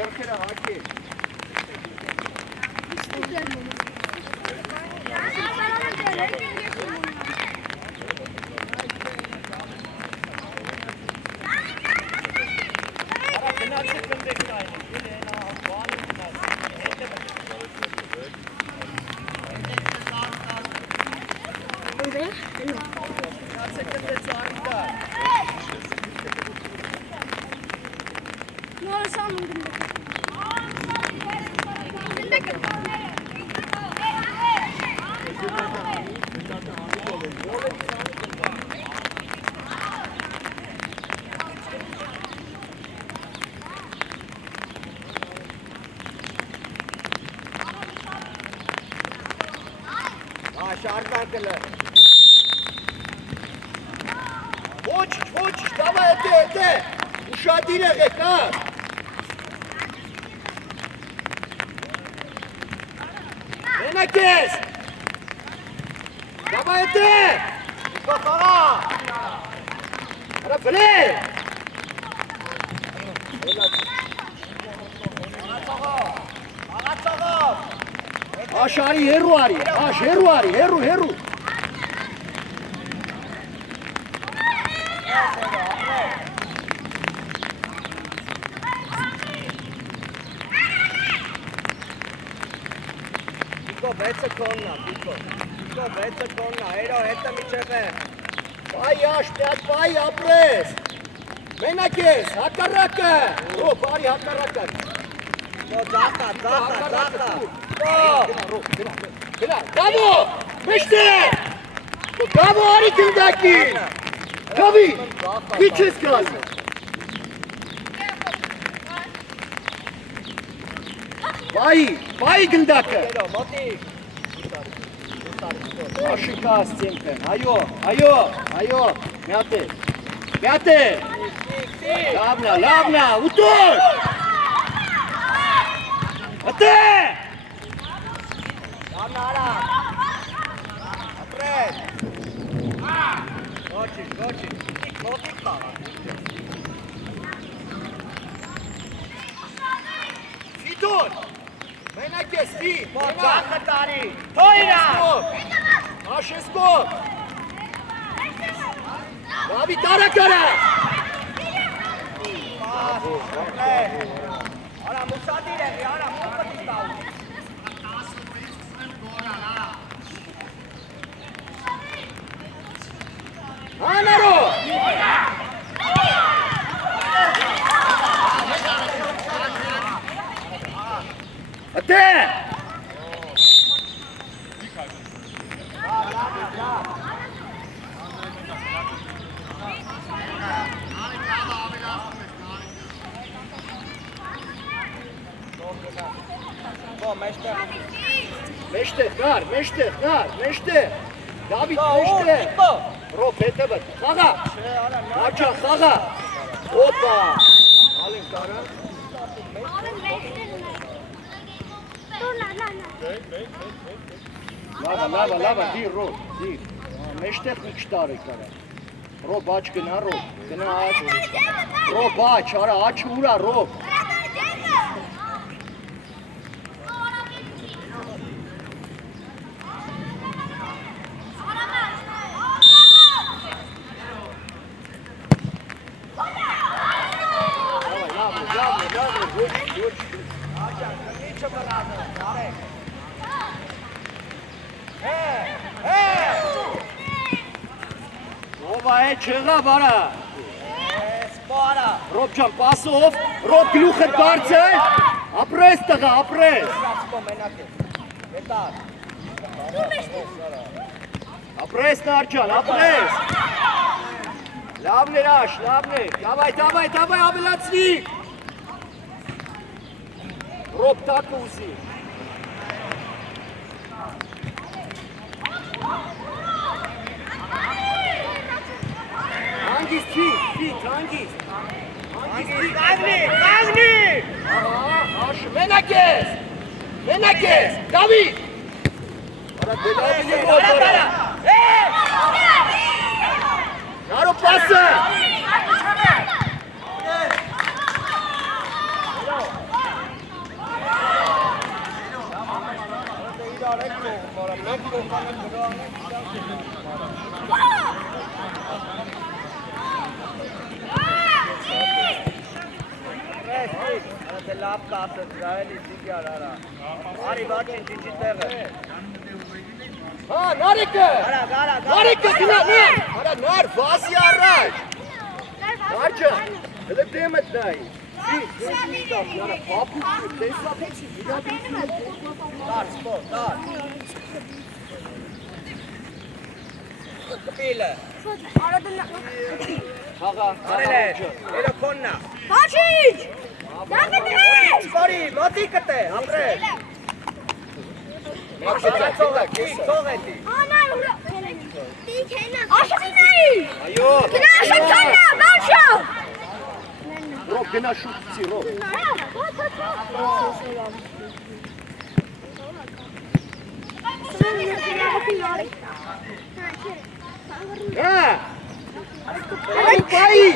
ձեռքերը հագի։ Շարքարկելը Ոչ, դավա էտե, ուշադիր եղեք, հա Մենակ ես Դավա էտե Իպատաղա Արա բլե Աղացաղա Աշարի հերու արի, հերու արի, հերու Պիկո, վեցը կոննա, Պիկո, վեցը կոննա, հերո, հետը միչև է Բայ աշ, միատ բայ ապրես Մենակ ես, հակարակը Ռոպ, արի հակարակը Ձախա Գավո, միշտե Գավո արի գնդակին Գավի, քիչ ես գազ Բայ գնդակը Աշիկա ասցենքը, այո, միատ է լավնա, ուտոր Ատե Լավնա արա Ապրես Գոչիկ, մոտիկ տաղա Սիտոր Մենակ ես սի Ձախը տարի Թոյրա Աշեսկով Լավի տարա կարա Արա մուսադիր եղի, արա մոպտի տաղու Անարո Ատե Մեջտեղ, նար, Դավիթ, մեջտեղ Ռոպ, հետևդ, խաղա Աչան, խաղա Օպա Ալին կարը Լավա, դիր, Ռոպ, դիր Մեջտեղ մի կշտար է կարը Ռոպ, աչ գնա, գնա աչ Ռոպ, աչ, արա, աչ ուրա, Ռոպ Չեղա վարա Ռոբ ճան պասով Ռոբ գլուխը դարձել ապրես տղա ապրես ապրես նարջան ապրես լավներ աշ լավներ դավայ ավելացնի Ռոբ տակը ուզի Հանգիստ ֆիտ, հանգիստ Կազնի Աշ, մենակ ես Դավիթ Արա դելավինի մոտորա Նարո պասը Լավ կասը դրայելի դիգյար արա։ Արի վաչին ճիճի տեղը։ Հա, նարիկը։ Նարիկը գնա նար։ Արա նար, վասի առաջ։ Արջը, հլը դեմդ նայի։ Դար, սպոր, դար։ Կպիլը։ Հաղա, արել է, էրը կոննա։ Հաչիչ! Սպորի, մոտիկը թե, ապրել։ Կող էտի։ Աշվինայի! Այո։ Գնա շոքանա, բանշո! Ռոբ, գնա շուտցի, ռոբ։ Հա! Այ պայի!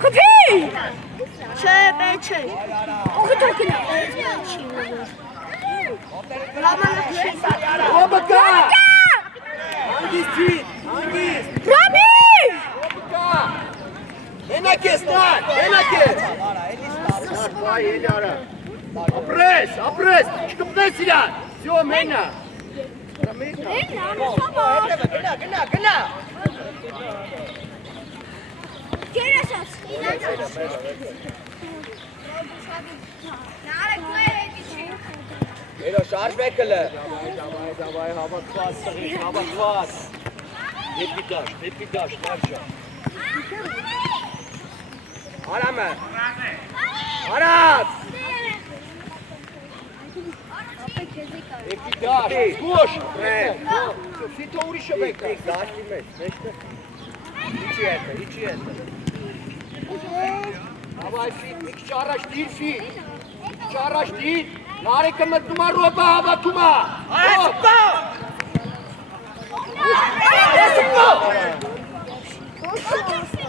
Կպի! Չէ, պետ չէ։ Օգը թոքին է։ Ռոբը կա! Հանգիստ ճիտ, հանգիստ։ Ռոբի! Ռոբը կա! Հենակ ես նար, հենակ ես։ Նար, պայի, էլ արա։ Ապրես, ապրես, չկպնես իրան։ Սյո, մենա։ Գնա։ Գերասաս։ Էրո շարժ բեկլը։ Դավայ, հավատված, սղիչ, հավատված։ Հետի դաշ, նարժա։ Արամը։ Արած։ Հետի դաշ, գոշ։ Սիթո ուրիշը բեկա։ Դաշտի մեջ, մեջտը։ Իչի հետը։ Հավայ ֆիտ, մի քիչ առաջ դիր ֆիտ։ Քիչ առաջ դիր։ Նարեկը մտնում է ռոբը հավատում է։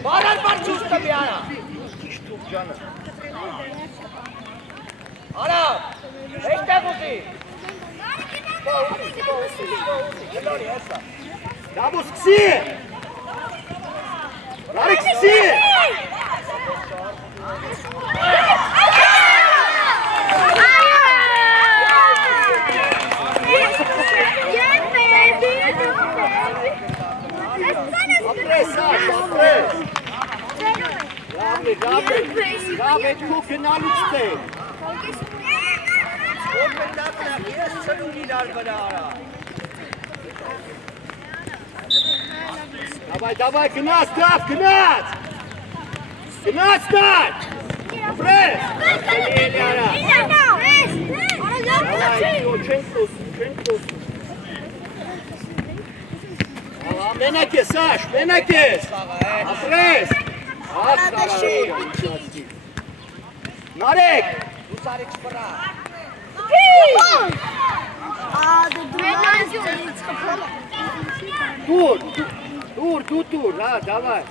Բարար չուստը մի արա։ Ճիշտ ուղ ջանը։ Արա, էստեղ ուզի։ Գնորի հեսա։ Դաբու սկսի։ Նարեկ սկսի։ Ապրես, աշ, ապրես։ Լավ է քո գնալուց թե։ Ոպեն դապնակ, ես ծրուն իրար վրա արա։ Դավայ, գնաց, դավ, գնաց։ Գնաց դար։ Ապրես։ Էլի արա։ Դավայ, չենք խոսում։ Մենակ ես, աշ, մենակ ես, ապրես, Նարեկ, դուսարիք շպրա, դուր, հա, դավայ,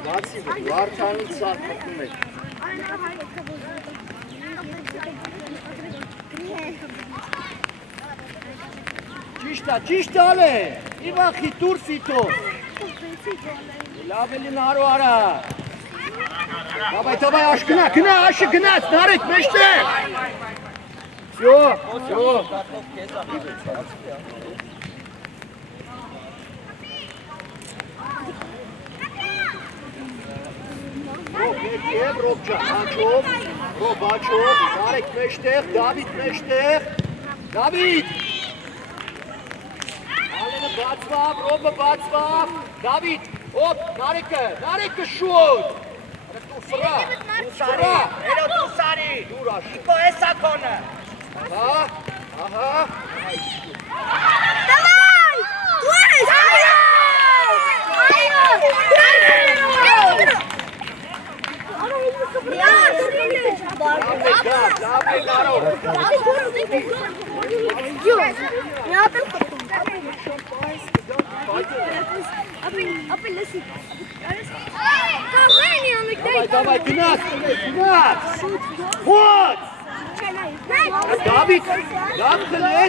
Բացի վարդանից սատ մտնում եք։ Ճիշտ ալ է, իվախի տուր ֆիտո։ Լավ էլի նարո արա։ Դավայ, աշ գնա, աշը գնաց, նարեք, մեջտեղ։ Սյո։ Ռոբ ջան, աչով, Նարեկ մեջտեղ, Դավիթ մեջտեղ, Դավիթ! Ալենը բացվավ, Ռոբը բացվավ, Դավիթ, ոպ, Նարեկը շուտ! Սրա, էրո դուսարի, իպո էսա կոնը! Ահա, Դավայ! Դուես! Давай, гнать! Вот! David,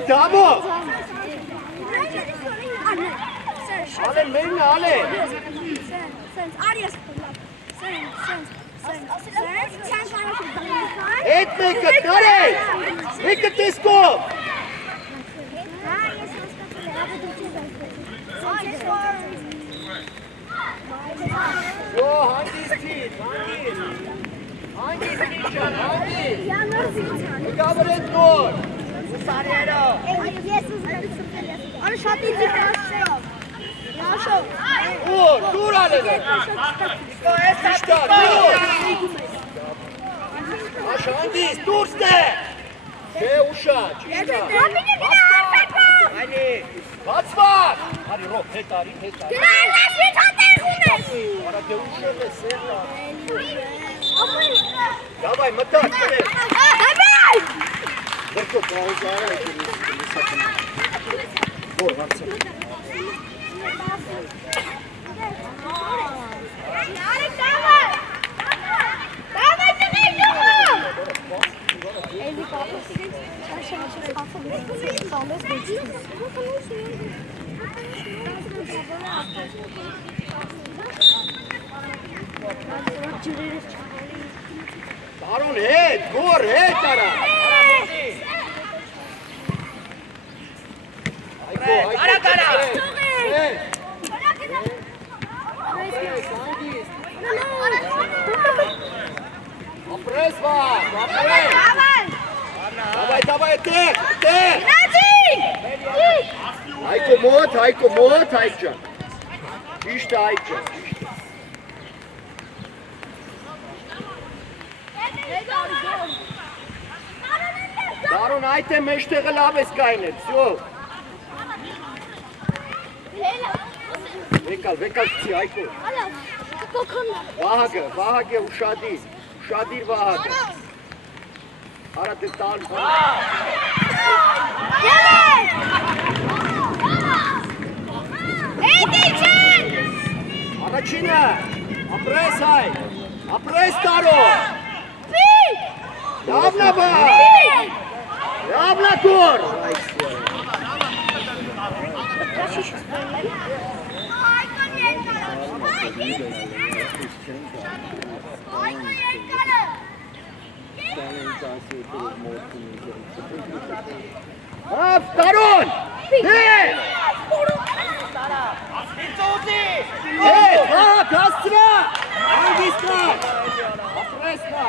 Damo! Ale, Mena, ale! Etmeka, Tarek! Neka Tisko! Yo, hangis zieht, hangis zieht schon, hangis! Ich habe den Tor! Sarjero! Onu şat için başlıyor. Yaşa. Dur ale! İşte, dur! Aş hangis, dur ste! Uşa, çişta! Hani, kaç var? Hadi Rob, hetari. Ara dövüşürle sevda. Давай, мотать, вперед! Верко, праузара, Бор, варца. Darun, head, Bor, head, Tara. Опрес var, опрес. Давай, tek. Hayko mot, Hayko. İşte Hayko. Darun, ayte meştegel abes kaynet, so. Vekal, Hayko. Vahage, Uşadir Vahage. Ara detal. Araçina, apres Daro. Yavla ba. Yavla kur. Darun! Hey! Hey, Kastra! Hangistra! Apresna!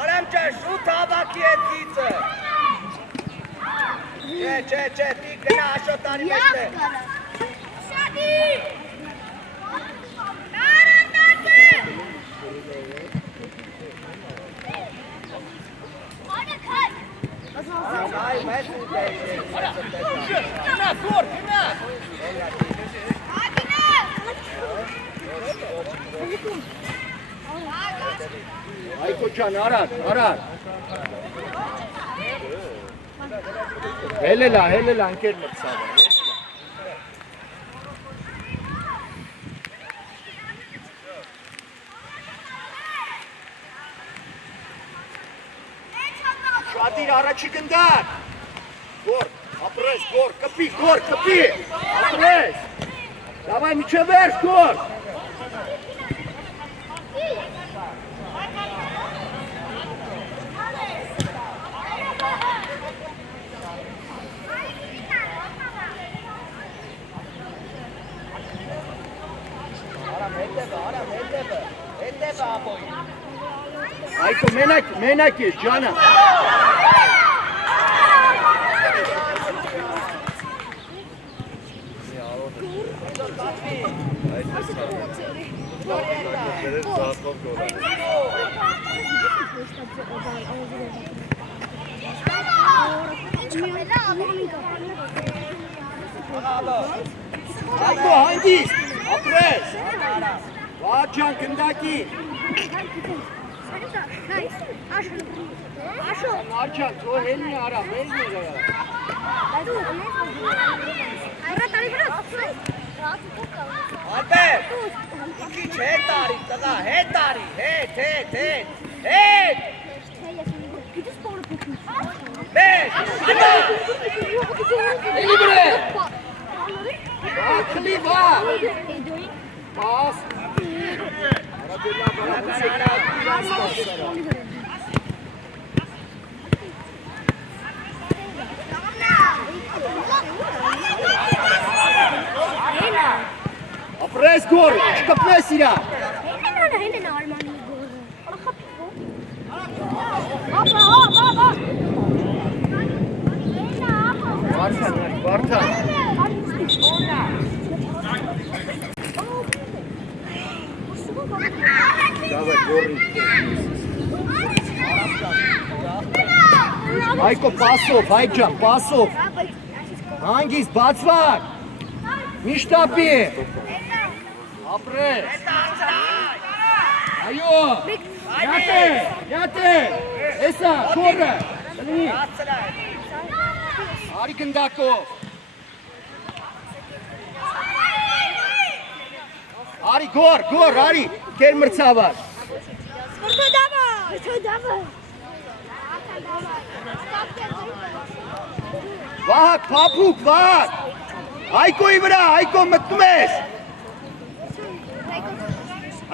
Aramca şu tabak yetkice. Çe, dik gana aşağı tani meşte. Şadi! Aykocan arar. Hele lan gelmek sana. Şadir araçı gönder. Gor, kapı. Apres. Давай, мячевер, скор. Ayko menak jest, Jana. Ayko hangis? Apres. Vacan kendaki. Նաչան, ծո հելնի արա, մելնի գայա։ Ատեր, իքիչ հետ արի, տղա, հետ արի, հետ։ Բես, ատա։ Էլի բրե։ Ախլի վա։ Պաս։ Ապրես գոր, չկպնես իրա։ Վարդան։ Դավայ գորի։ Այկո պասով, հայջան, պասով։ Հանգիս, բացվակ։ Միշտապի։ Ապրես։ Այո։ Յատե։ Էսա, կորը։ Արի գնդակով։ Արի գոր, արի, կեր մրցավար։ Վահակ, պապուկ, վահակ։ Այկոյի վրա, այկո մտնում ես։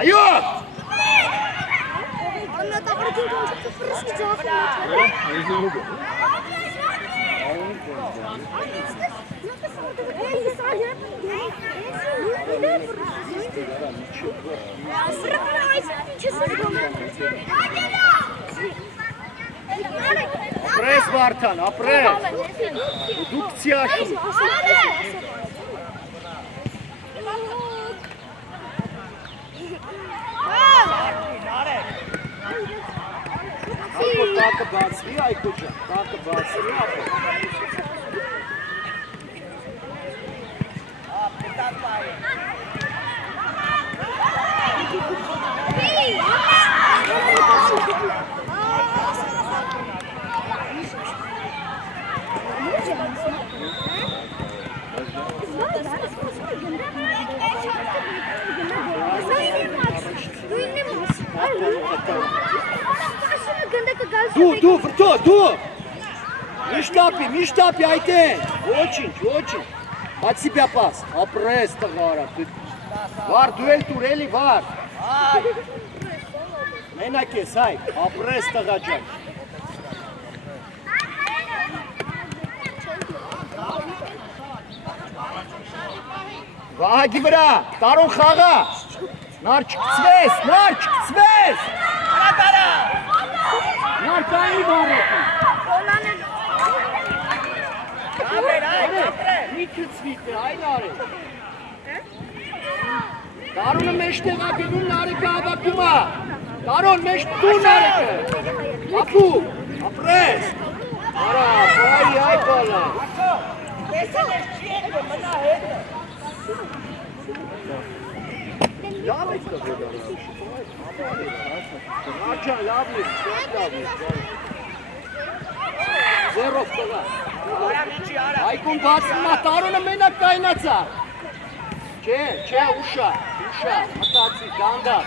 Այո։ Ապրես Վարդան, ապրես։ Դուք ցիաշու։ Այկո տակը բացվի, այկո ջան, տակը բացվի, ապո։ Դու, վրտո, դու։ Միշտապի այդեն։ Ոչինչ։ Բացիպյա պաս, ապրես տղարա։ Վար, դու էլ տուր էլի, վար։ Մենակ ես, հայ, ապրես տղա ջան։ Վահագի վրա, տարոն խաղա։ Նար չկցվես։ Նար կայի վարեքի։ Մի կցվիտ է, այն արել։ Տարոնը մեջ տեղակետուն նարեկը հավակումա։ Տարոն մեջ տու նարեկը։ Ապու, ապրես։ Արա, բայ, այ բալա։ Տեսել ես չի եկը, մնա հետը։ Լավ եք տղետ արա։ Նաչան, լավ եք, Զերով տղա։ Այկուն բացնումա, տարոնը մենակ կայնացա։ Չէ, ուշա, մտացի, դանդար։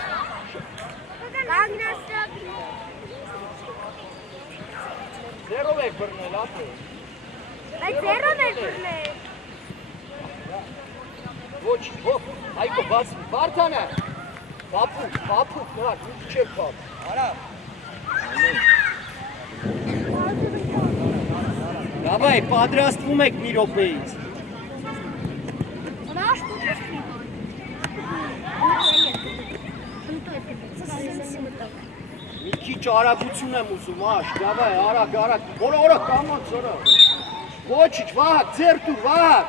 Զերով եք բրնել, ապրել։ Բայց զերով եք բրնել։ Ոչ, այկո բացնի, Վարդանը։ Պապուկ, նար, մի չեք պապ։ Արա։ Դավայ, պատրաստվում եք մի րոպեից։ Մի քիչ արագություն եմ ուզում, աշ, դավայ, արագ, օրա, կամանց, օրա։ Ոչիչ, Վահակ, ձեր տուր, Վահակ։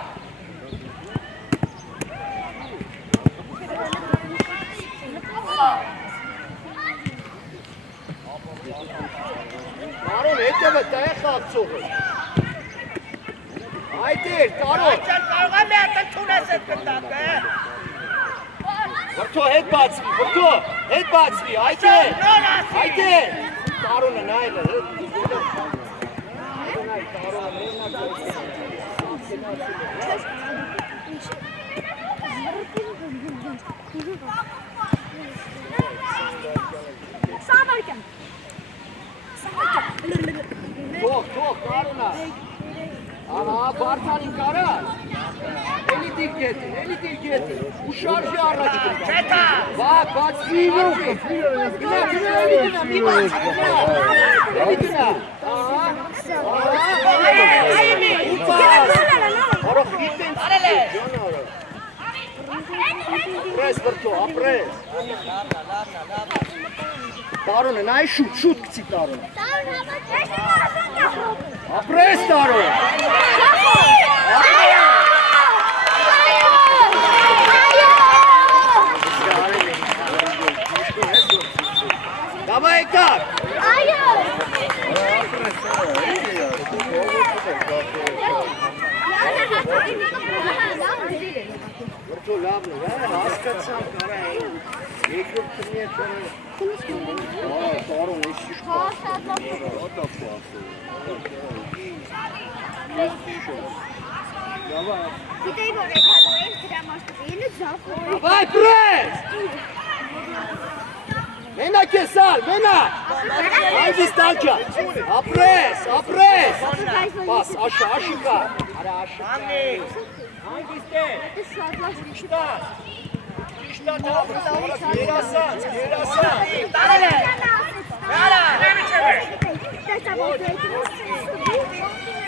Տարոն, հետևը դա է խաղցողը։ Այդեր, Տարոն։ Այդեր, կարող է մի հատ ընդունես էդ գնդակը։ հետ բացվի, այդ է, տարունը նայլը, թող, տարունը, բարձանին կարար, էլի դիր գետին, ու շարժի առաջ կնկա, բացվի, գնա, մի բացվի, գնա, Արող գիտեն ապրես վրդո, ապրես Տարոնը, նայ շուտ կցի տարոնը Ապրես տարոն Դավայ եկար Վրդո լավն է, հասկացան կարա երկրորդ տնի է տարոն ես շիշկա Գիտեի, որ եկալու եմ դրամաշտուղի, ձախ Դավայ պրես Մենակ է սալ, մենակ Հանգիստ աջա Ապրես Պաս, աշի կա Արա աշի կա Հանգիստ է Ճիշտա Երասանց Տարել է Հարա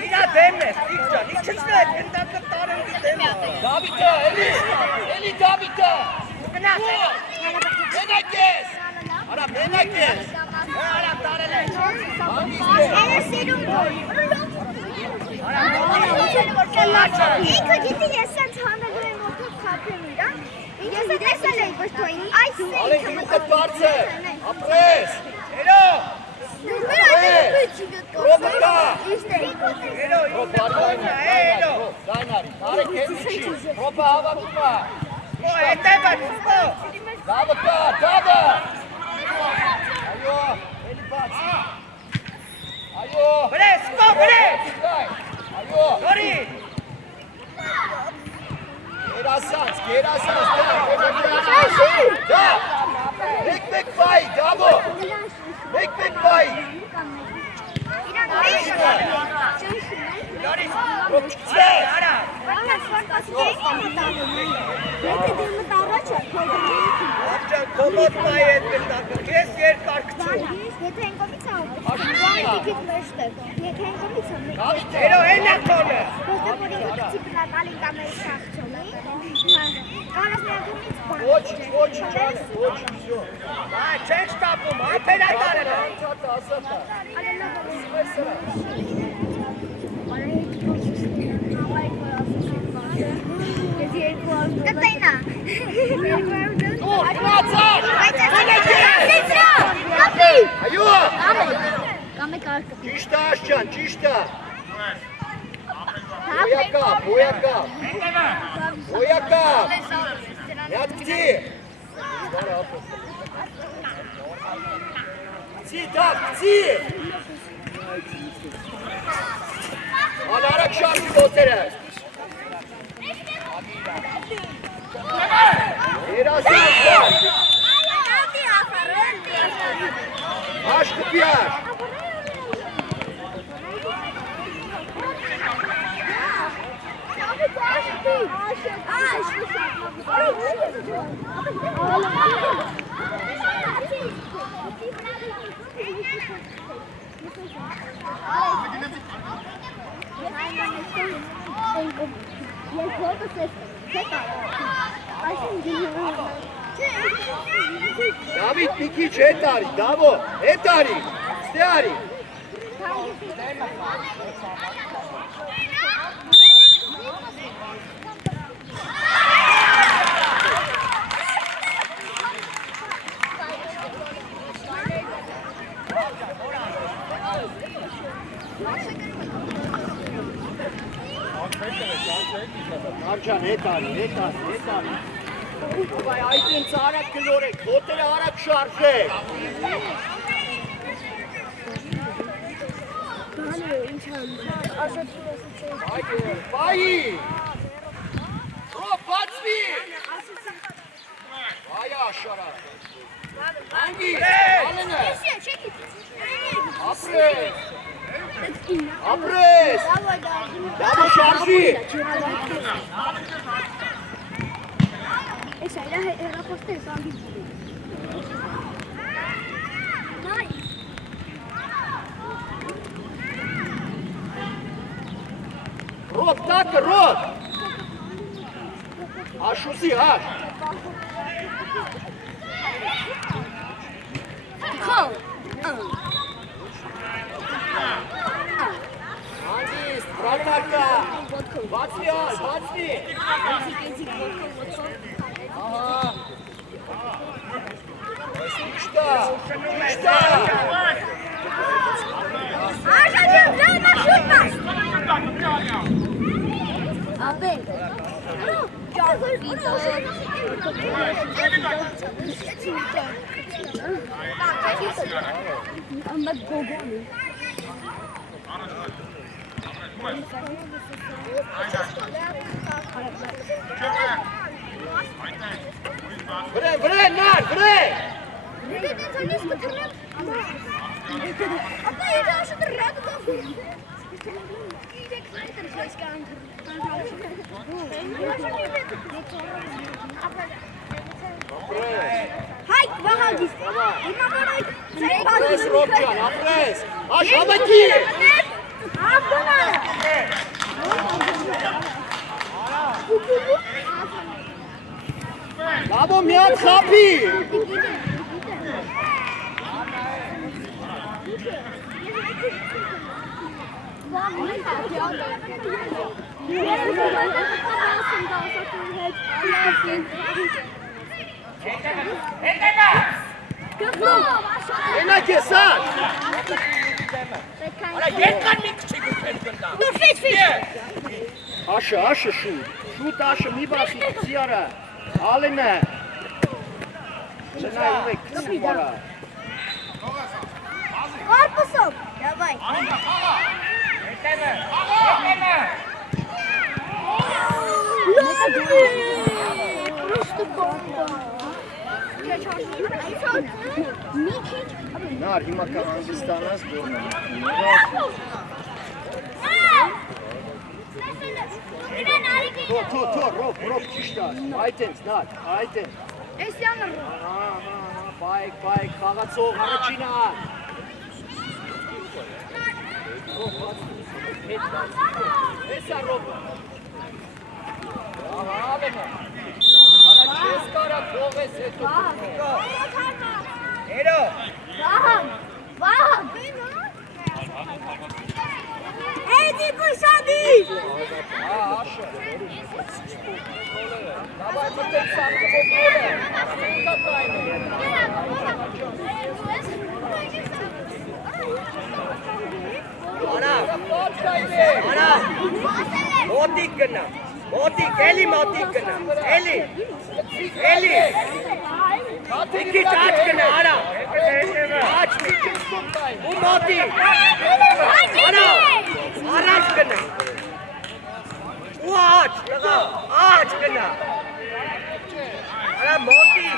Իրա դեմն ես, իքջան, իքջն է, ընդակը տարել դեմն Դավիթը, էլի Դավիթը Մենակ ես Արա մենակ ես Արա տարել է Ինքը գիտի ես սենց հանելու եմ ոտով խապեմ իրան Ես է տեսել էի բրթոյին Այս է Ալեն գյուկըտ բարձը Ապրես Էրո Ռոբը կա Դայնարի Տարեք հետ իչի Ռոբը հավակում է Դավը կա Դավը Այո Էլի բաց Այո Բրես Այո Նորի Գերասանց Դա Մեկ բայ Դավո Մեկ բայ Կոմոտ բայ էդ մետակը, կես երկար կծու Եթե ենկոմից այն դիքիտ մեջտեղ Եթե ենկոմից Էրո հենա կոնը Որտեղ որ ինքը կծի պլատալին կամերի շաղճոլի Կարաս միանգումից Ոչ, ջան, ոչ, վсё Չեն շտապում, ապերատարել Կտայնա Գնացար Այո Կամե կարկը Ճիշտ է աշճան, ճիշտ է Ոյակապ Միատ կծի Կծի դավ, կծի Անարակ շարքի ոտերը Երասանց Աշ կպիար Դավիթ մի քիչ հետ արի, Դավո, հետ արի, ստե արի Արջան, հետ արի Vai, ai din țara călore, cotele arab șarje. Vai! Ropați-mi! Vai aşağı. Hangi? Alene. Apres. Apres. Bravo şarjı. Esa era posteza. Rot, так, рот. Aşuzi ha. Hangi? Pratarka. Bacmi al, bacmi. Aha. Şuşta. Şuşta. Aşağıya gelme şutma. Abi. Bre, bre, nar, bre. Hayt, bahagis. Apres, Robcan, apres. Aşağıdaki. Bravo, Miat Hapi. Ena keser. Aşı, aşı şu. Şu taşı mi bası ziyara. Alene. Çena yürek ziyara. Korpusum. Давай. Просто бомба. Nar, ima ka Angistanas borna. To, Rob, kiştas. Aytens, nar, aytens. Es yanır. Bayk, xağatsog, araçina. Esa Rob. Aha, aleme. Araç eskara, koves eto. Ero. Vaham. Edi kuşadı. Aşağı. Давай мы так сам попробуем. Ana. Motik kena. Eli motik kena. Eli. İki taç kena ana. Taç mı? Bu motik. Ana. Araç kena. Bu ağaç kena. Ana motik.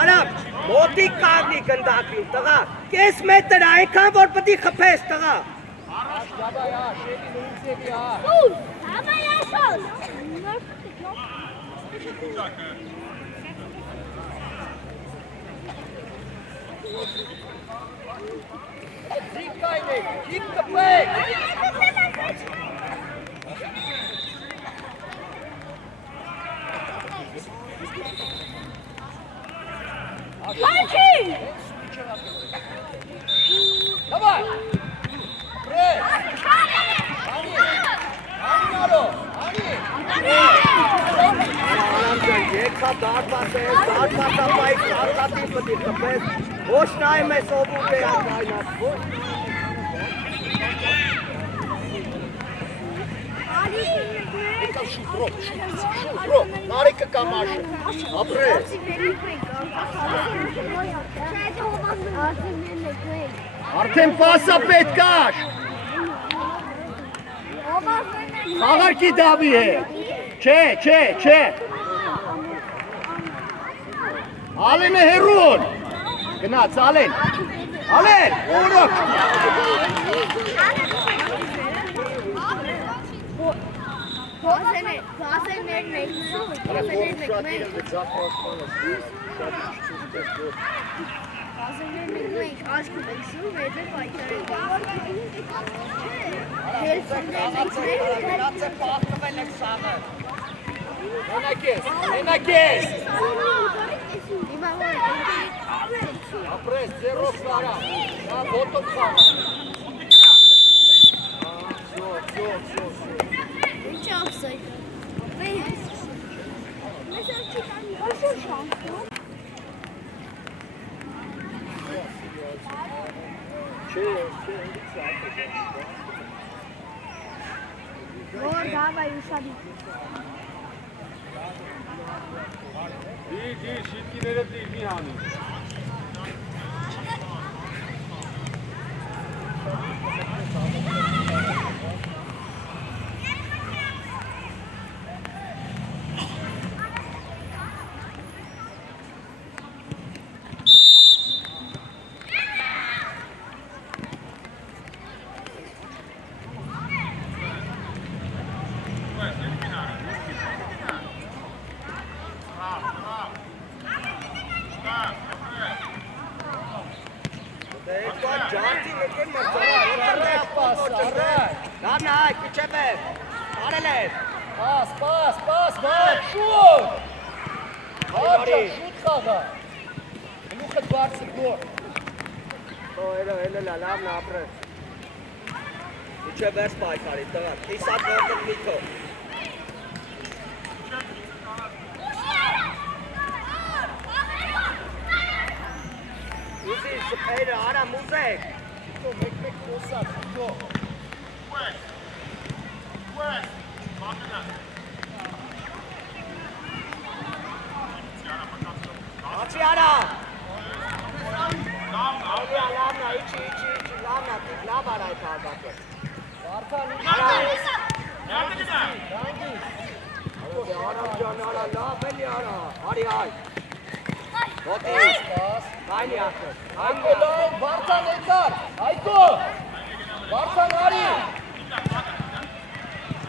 Arab, motik kaagni gandaki, taga. Kes meter ay ka vorpati khapes taga. Baba ya, şehri neyse bir ha. Ama yaşol. Keep the play. Parti! Давай! Пресс! Dart pasa, baik, dart pasa, baik, Ոչ նայում ես ով ուր է անգայնած, ոչ։ Եկավ շուտ, Նարեկը կամ Աշը, ապրես։ Արդեն պասա պետք աշ։ Խաղարկի դավի է, չէ։ Ալեն է հերուն, գնաց, Ալեն, օրոք։ Մենակես։ Ապրես, ձերով սարա, ոտով խաղա։ Ինչ ավսայք։ Որ դավայ ուշադի։ Դի, շիտկիները դիր մի հանի։ Պաս, շուտ։ Հաճա, շուտ խաղա։ Գլուխը բարձր գոր։ Էլա, լավն ապրես։ Իչե վերս պայքարի, տղա, կիսատ որտեղ միքո։ Ուզի, սպերը, արա, մուզեք։ Շիկո, մեկ խոսած, շիկո։ Աչի արա։ Լավնա, իչի, լավնա, լավ արա այդ հազակը։ Վարդան, Արամ ջան, արա, լավ էլի արա, արի այ։ Ոտիս, կայնի ախր։ Այկո լավ, Վարդան եկար, այկո, Վարդան արի։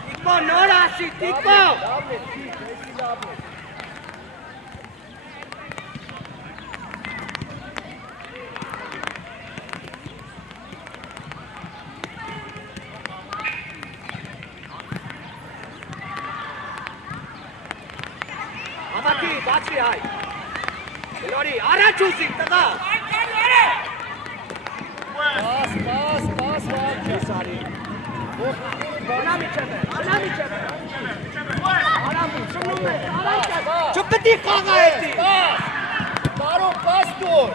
Տիկմո, նոր ասի, տիկմո։ Լավն է, էսի լավն է։ Բացի հայ, լորի, առաջ ուզիկ, տղա։ Պաս, սարի։ Գնա միջև է։ Արամու, շնում է, առաջ է։ Չպտի խաղա էտի։ Բարոք, պաս դուր։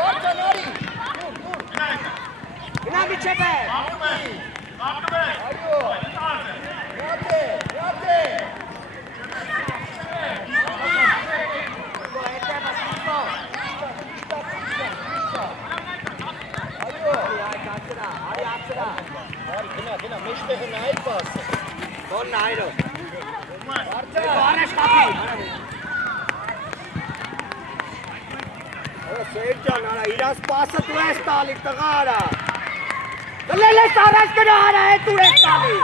Վարդան արի։ Գնա միջև է։ Այո, յատե։ Գնա, մեջտեղը նայր պասը։ Դոն նայրո։ Առաջ կապի։ Սեյր ջան, արա, իրաս պասը դու ես տալի, տղա արա։ Դլել ես առաջ գնա արա, հետ ուր ես տալի։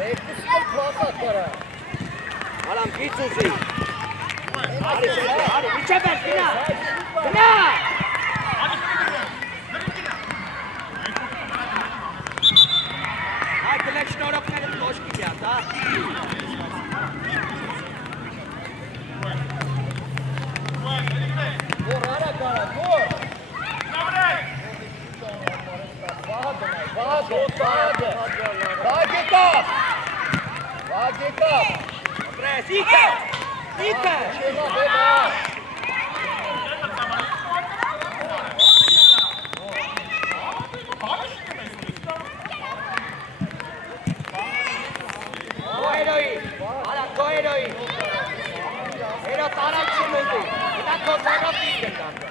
Եկուսկոլ պասակ արա։ Արամ, գից ուզի։ Արի, միջև ես, գնա։ Այ գլեք շնորոքները տոշկի գյատ, հա։ Գոր, արա կարա, գոր։ Ապրես, իքը։ Գոհերոյի, հերո տարան չում ընդի, հնա կործանով դիք են կանդը։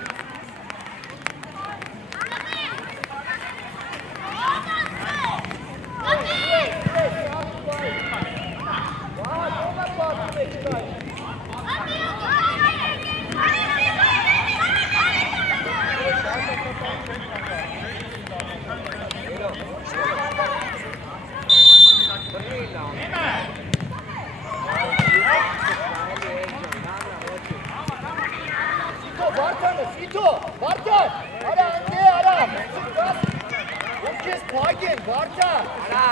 Վարդան, արա անդե արա, ում կեզ պագեն, վարդան, արա։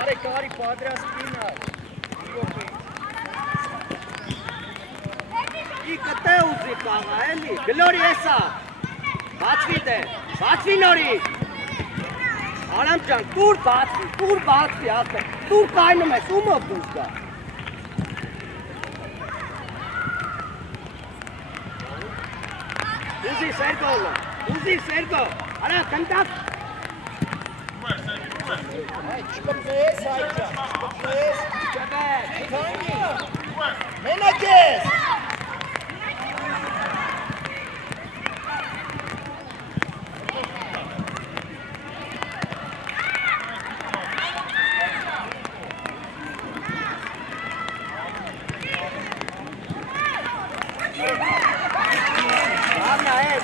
Արեք արի պատրաստինա, ի կտե ուզի կաղա, էլի, գլորի էսա, բացվի նորի, Արամ ջան, տուր բացվի, ասը, տուր կայնում ես, ումով դուս գա։ Ուզի սերգո, արա կնդակ։ Չկպես, այ ջան, չկպես, չկպես, մենակ ես։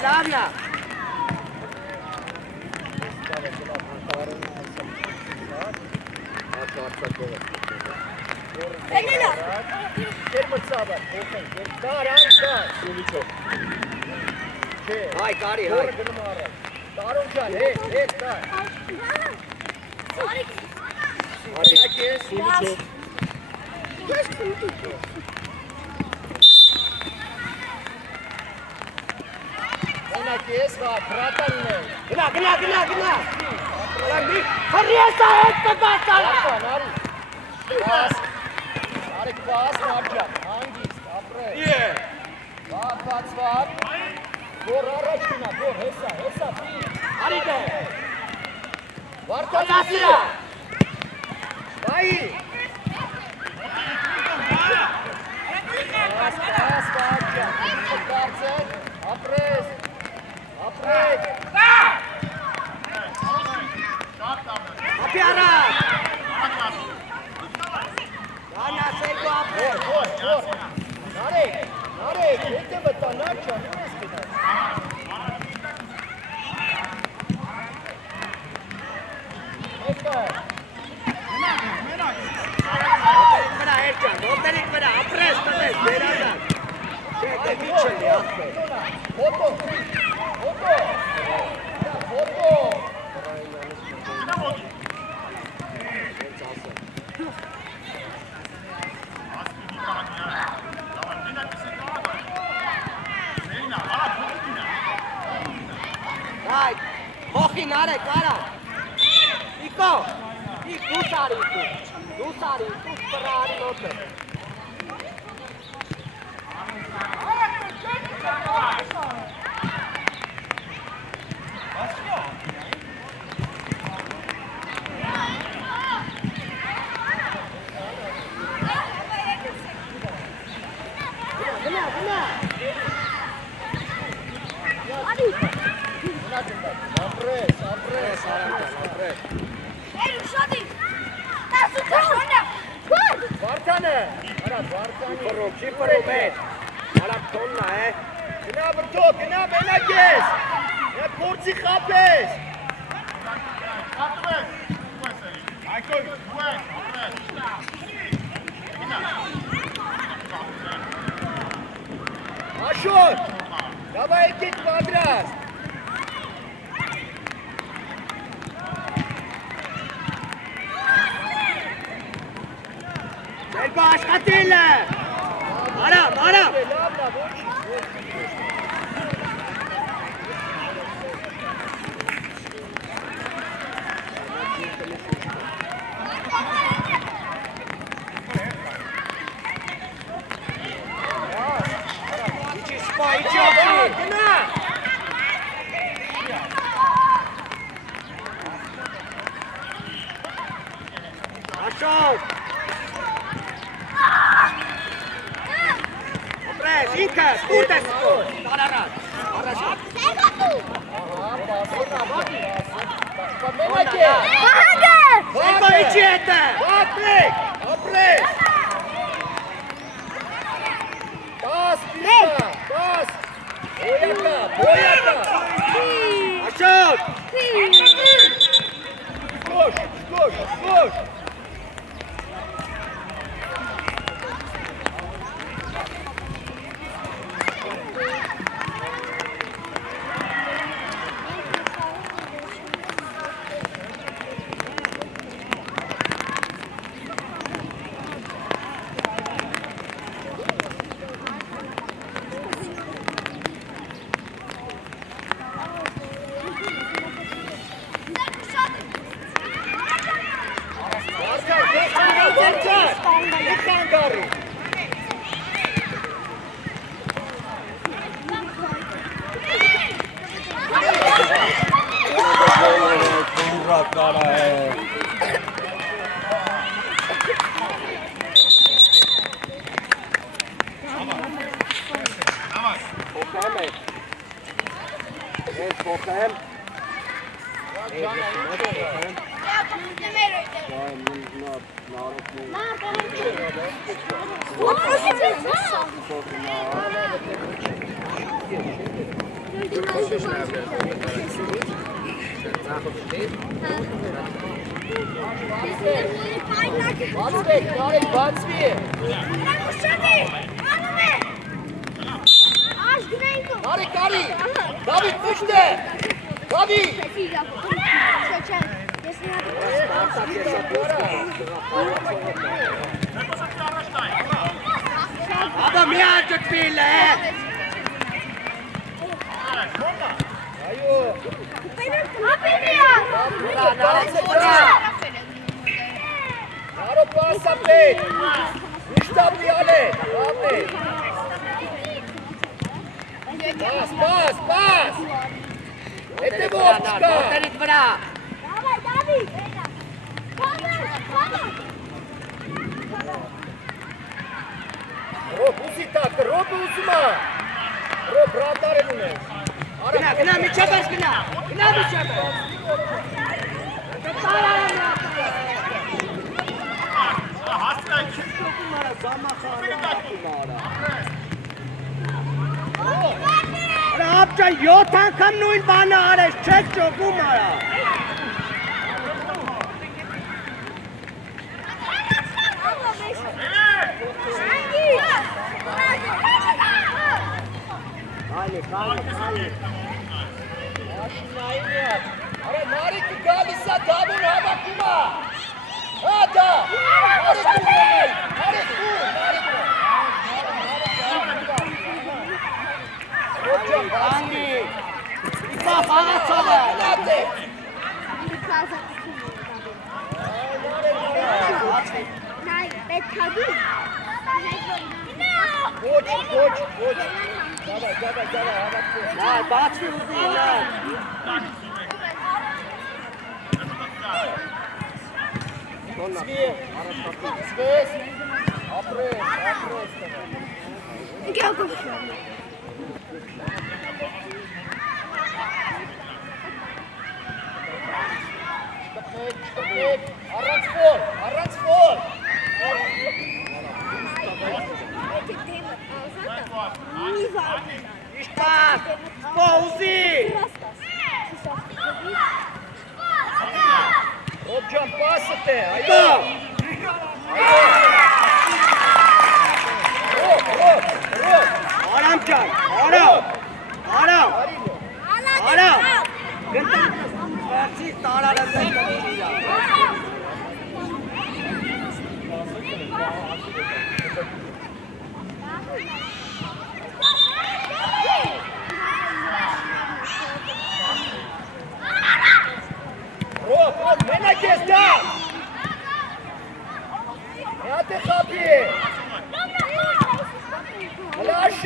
Davna. Elena. Gel mıtsaba. Dar. Hay kari hay. Daruncan hey dar. Hadi. Sulu Kes var, bırakalım. Gına. Hariye sahip kapatlar. Pas. Arık pas varacak. Hangi? Apre. İyi. Pas var. Gor araçına, gor hesa. Hadi de. Var taşıya. Dayı. Pas varacak. Çıkarsın. Apres. Api arah. Mana sergo apre. Gor. Narik. Itu betul nak cakap kita. Ekor. Bera ercan. Operik bera apres tadi. Bera kan. Kita bincang dia. Foto. Right. Hochi Narek, Lara. Iko. Tu sari, Ferrari note. Vartane. Vartane. Arab tonna Gına vrto, gına benakes. Ya porci xapes. Ashur. Давай git padras. Gel baş katille. Aram. լավ, ոչ։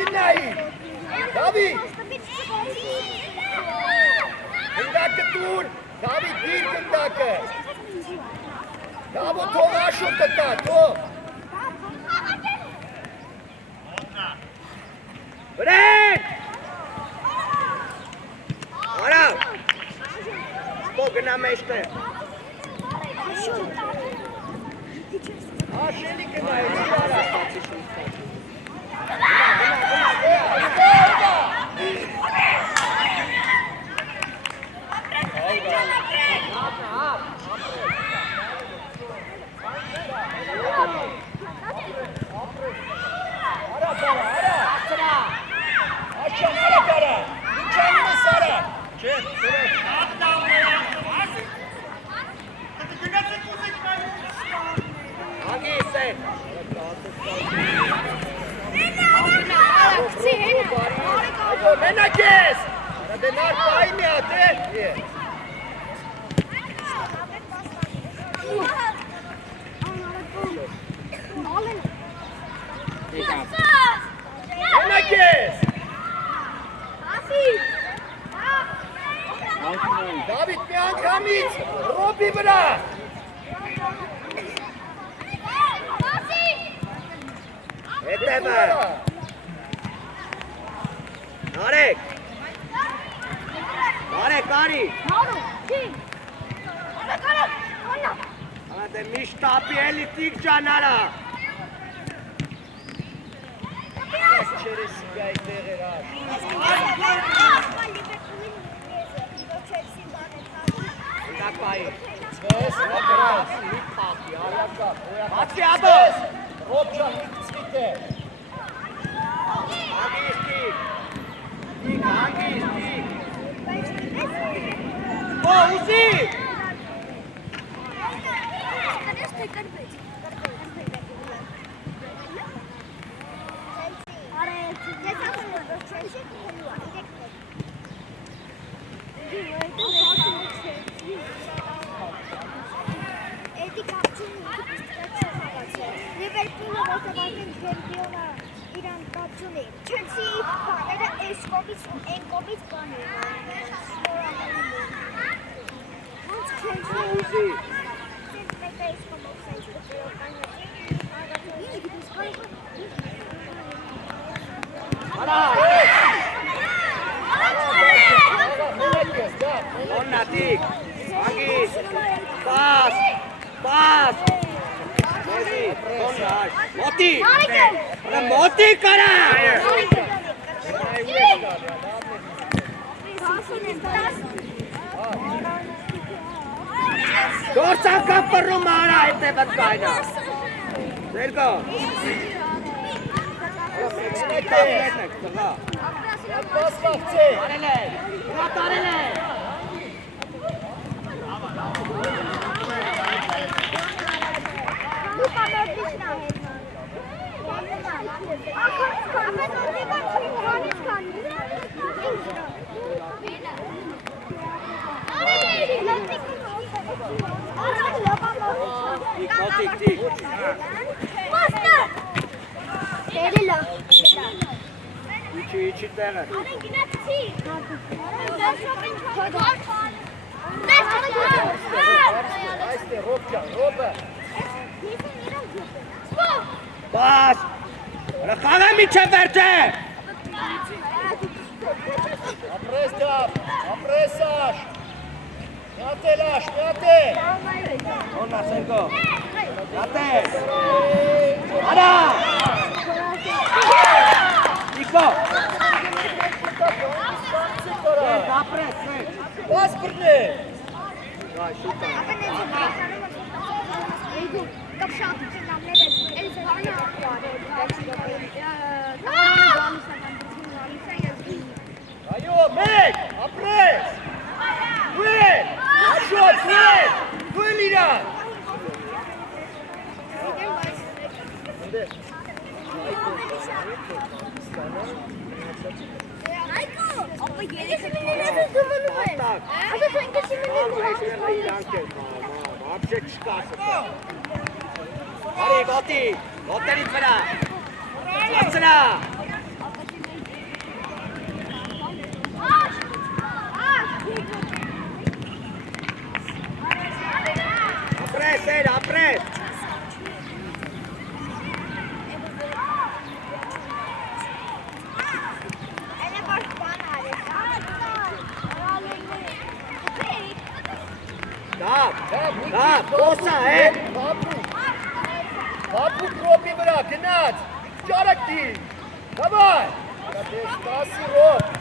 Maschinei! David! Gնդակը տուր, David դիր գնդակը։ Դավո թող աշոտ տա, թող։ Վրեն! Արա! Սպո գնա մեջտեղ։ Աշելի գնա, էլի արա։ Menakes! Radenar paymi ate. Menakes! David bir անգամից Ռոբի վրա։ Հետևը։ Նարեկ։ Նարեկ, արի։ Ադե միշտ տապի էլի տիկ ճանարա։ Չերես գայ տեղեր աշ։ Դակայի։ Ես նկրած, մի փախի, արյակա, բացի աբոս։ Ռոբ ջան, մի ծվիտե։ Ագիստիկ։ Ագիստիկ։ Ո, ուզի։ Natik, Agis, pas, Moti, Moti kara. Dorsa kapar mara ite batkaina. Delko. Pas vakti. Arele. Murat arele. İçi değer. Bas! Rakana mi çevirce? Apresaş! Yate laş, yate! Ona Sergo! Yate! Ana! Niko! Apres, bas pırne! Ayo, Mek! Apres! Duel! Aşağı, duel! Duel İran! Ama yeni siminleri dumanı var. Ama sanki siminleri Вообще çıkarsın. Hadi Goti! Got'tan itmene! Atsana! Կոսա, Հապուկ ռոպի վրա, գնաց, ճարակ դիր, դավայ, դասի ռոպ,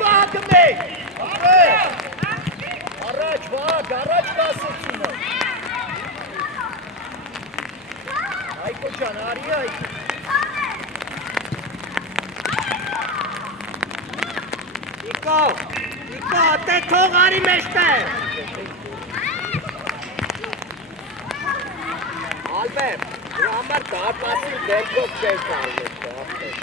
բակը մեկ։ Ապրես։ Առաջ վակ, առաջ կասեցինը։ Այկո ջան, արի այկ։ Իկո, ատե թող արի մեջտեղ։ Ալբերտ, դրա համար դարպասին դեպքով չես արվես, ապրես։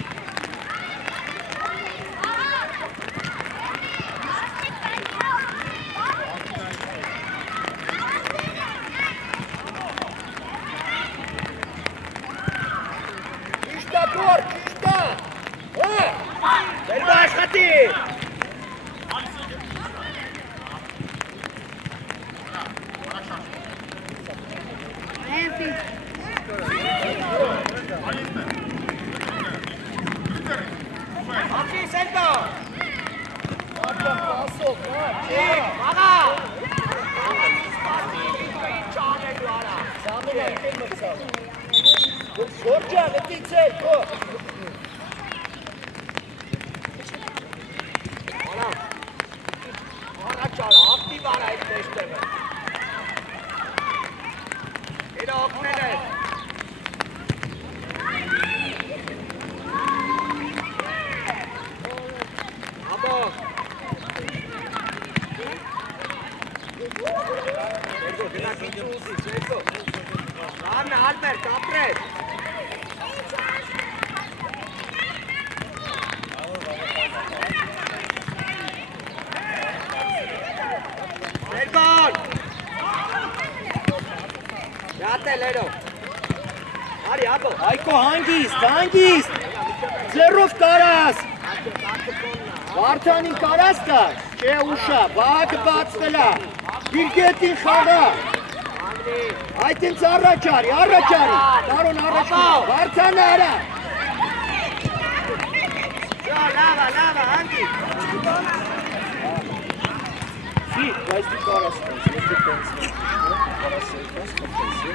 Այկո հանգիստ, ձերով կարաս, վարդանին կարաս կար, չէ ուշա, բակը բացվելա, իր գետին խաղա, այդ ինձ առաջարի, տարոն առաջարի, վարդանը արա, լավա, հանգիստ, սի, բայց դի կարաս կար, ես դի պենսի, կարաս եկաս, կպենսի,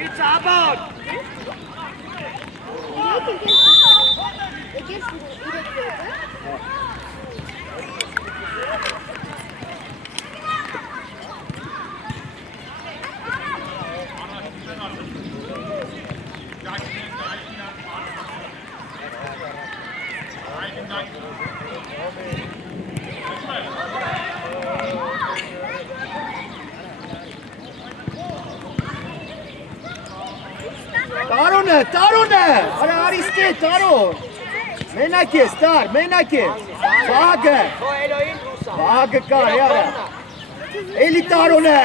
It's about. Տարոն է, արա արիստե, տարոն, մենակ ես, վագը կար, յարա, էլի տարոն է,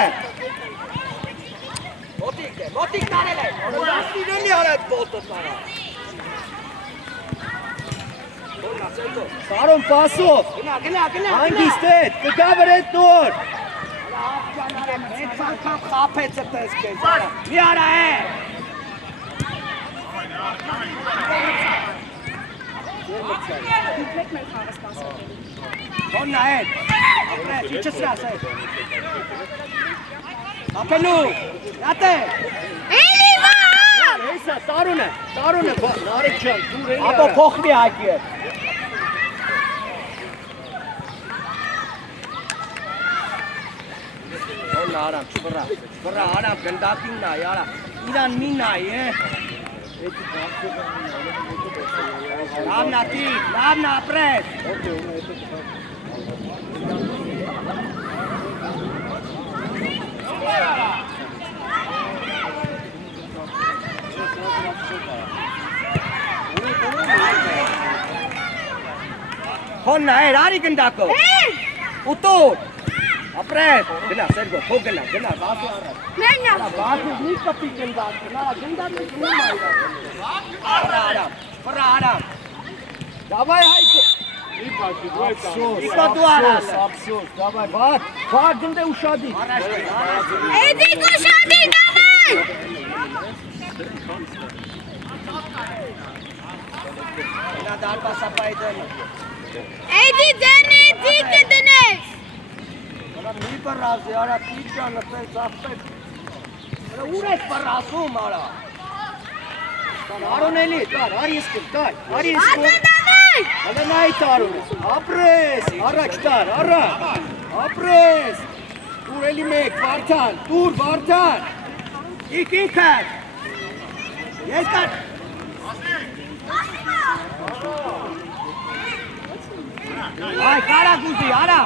մոտիկ տարել է, ասնին էլի արա այդ բոտը տարա, տարոն պասով, հանգիստ էդ, կգա վրետ նոր, հենց անգամ խապեցը պես կեզ, մի արա է, Konna et! Apres, iće sras et! Apelu! Jate! Elima! Neyse, Tarune, Narikcan, dur eli. Abo pohmi hakiye. Konna aram, çıbıra aram, göndakin na yara. İran minna ye. Ravna ti, ravna apres. Konna rari gândako. Utur. Apres. Gâna, Sergo, ho gâna, vasu aras. Mena. Vasu nici capi gândako. Na, gânda nu mai da. Fără Давай, Hayko. Absurd. Давай, bak gânde ușadi. Edik ușadi, давай. Na dar pasa paydın. Edi dene, dik dene. Ara mi par razı, ara pizza na pen sapet. Ara Ուր եք վռազում արա։ Արոնելի, տար, արի իսկում, տար, արի իսկում։ Հələ նայի տարում, ապրես, առաջ տար, առաջ, ապրես։ Տուր էլի մեկ, Վարդան, տուր, Վարդան։ Ինքեր։ Երկար։ Այ, կարակ ուզի, արա։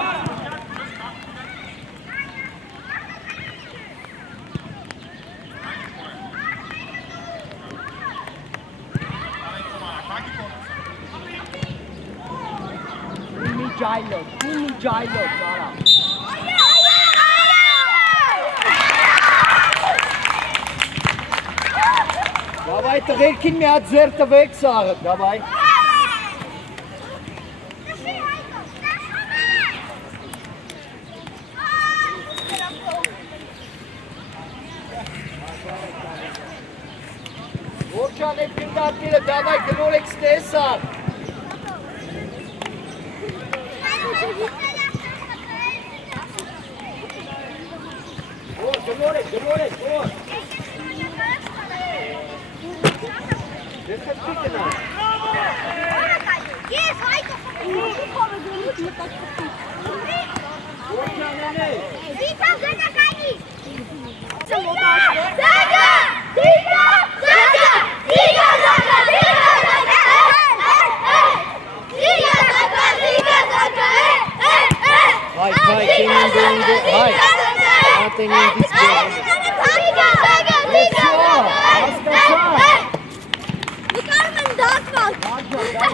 Ջայլոտ, արա։ Դավայ տղերքին մի հատ ձեր տվեք սաղը, դավայ։ Որջան եք գնդակները, դավայ գնոր եք ստեսար։ Գնոր եք, որ։ Ես խտի գնար։ Ես հայտը Որջան են է։ Զիգա գնականի։ Զիգա։ Հայ, հայ, ատենին դից գերին։ Նկարում են դատվալ։ Դավայ,